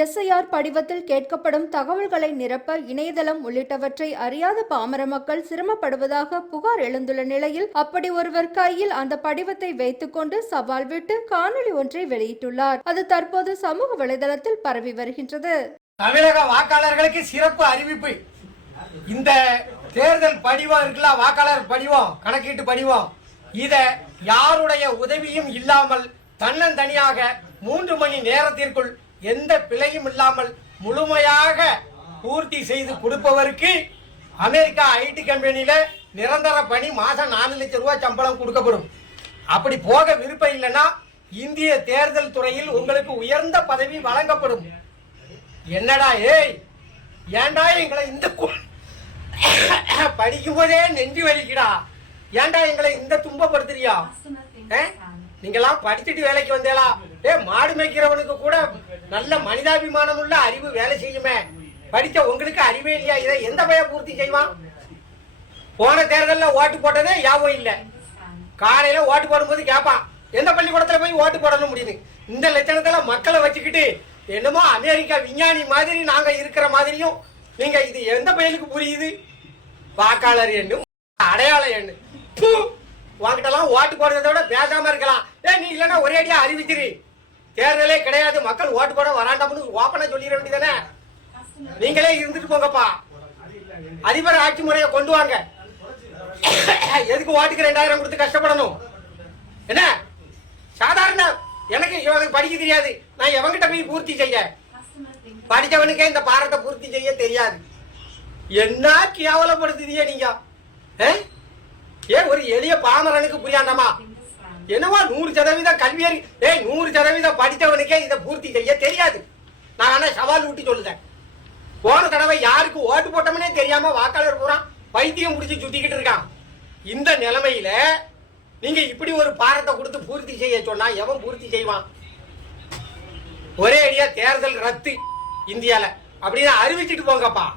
SIR படிவத்தில் கேட்கப்படும் தகவல்களை நிரப்ப இணையதளம் உள்ளிட்டவற்றை அறியாத பாமர மக்கள் சிரமப்படுவதாக புகார் எழுந்துள்ள நிலையில் அப்படி ஒருவர் கையில் அந்த படிவத்தை வைத்துக்கொண்டு சவால் விட்டு காணொளி ஒன்றை வெளியிட்டுள்ளார். அது தற்போது சமூக வலைதளத்தில் பரவி வருகின்றது. தமிழக வாக்காளர்களுக்கு சிறப்பு அறிவிப்பு. இந்த தேர்தல் படிவம் இருக்குல்ல வாக்காளர் படிவம் கணக்கீட்டு படிவம். இத யாருடைய உதவியும் இல்லாமல் தன்னந்தனியாக மூன்று மணி நேரத்திற்குள் எந்த பிழையும் இல்லாமல் முழுமையாக பூர்த்தி செய்து கொடுப்பவருக்கு அமெரிக்கா ஐடி கம்பெனியில நிரந்தர பணி மாசம் நாலு லட்சம் ரூபாய் சம்பளம் கொடுக்கப்படும். அப்படி போக விருப்பம் இல்லைன்னா இந்திய தேர்தல் துறையில் உங்களுக்கு உயர்ந்த பதவி வழங்கப்படும். என்னடா ஏய் ஏன்டா எங்களை இந்த படிக்கும் போதே நெஞ்சு வலிக்குடா. ஏன்டா எங்களை இந்த துன்பப்படுத்துறியா? நீங்கெல்லாம் படிச்சுட்டு வேலைக்கு வந்தேலா ஏ மாடு மேய்க்கிறவனுக்கு கூட நல்ல மனிதாபிமானம் உள்ள அறிவு வேலை செய்யுமே. படித்த உங்களுக்கு அறிவே இல்லையா? இதை எந்த பய பூர்த்தி செய்வான்? போன தேர்தலில் ஓட்டு போட்டதே ஞாபகம் இல்லை. காலையில் ஓட்டு போடும்போது கேட்பான் எந்த பள்ளிக்கூடத்தில் போய் ஓட்டு போடணும்? முடியுது இந்த லட்சணத்தில் மக்களை வச்சுக்கிட்டு என்னமோ அமெரிக்கா விஞ்ஞானி மாதிரி நாங்கள் இருக்கிற மாதிரியும் நீங்கள் இது எந்த பயலுக்கு புரியுது? வாக்காளர் எண்ணு அடையாள எண்ணு. பூ! உங்ககிட்டலாம் ஓட்டு போடுறதை விட பேசாமல் இருக்கலாம். ஏ நீ இல்லைன்னா ஒரே அடியாக அறிவிச்சிரு. தேர்தலே கிடையாது மக்கள் ஓட்டு போட வராண்டாம்னு ஓப்பனா சொல்லிட வேண்டியதானே? நீங்களே இருந்துட்டு போங்கப்பா. அதிபர் ஆட்சி முறையை கொண்டு வாங்க. எதுக்கு ஓட்டுக்கு ரெண்டாயிரம் கொடுத்து கஷ்டப்படணும்? என்ன? சாதாரண எனக்கு இவனுக்கு படிக்க தெரியாது. நான் எவங்கிட்ட போய் பூர்த்தி செய்ய. படித்தவனுக்கே இந்த பாரத்தை பூர்த்தி செய்ய தெரியாது. என்ன கேவலப்படுத்துதியே நீங்க? ஏ ஏன் ஒரு எளிய பாமரனுக்கு புரியாண்டாமா? என்னவோ நூறு சதவீதம் கல்வியறி ஏய் நூறு சதவீதம் படித்தவனுக்கே இதை பூர்த்தி செய்ய தெரியாது. நான் ஆனா சவால் விட்டு சொல்லுதேன். போன தடவை யாருக்கு ஓட்டு போட்டோம்னே தெரியாம வாக்காளர் பூரா பைத்தியம் முடிச்சு சுத்திக்கிட்டு இருக்கான். இந்த நிலைமையில நீங்க இப்படி ஒரு பாரத்தை கொடுத்து பூர்த்தி செய்ய சொன்னா எவன் பூர்த்தி செய்வான்? ஒரே அடியா தேர்தல் ரத்து இந்தியால. அப்படின்னு அறிவிச்சிட்டு போங்கப்பா.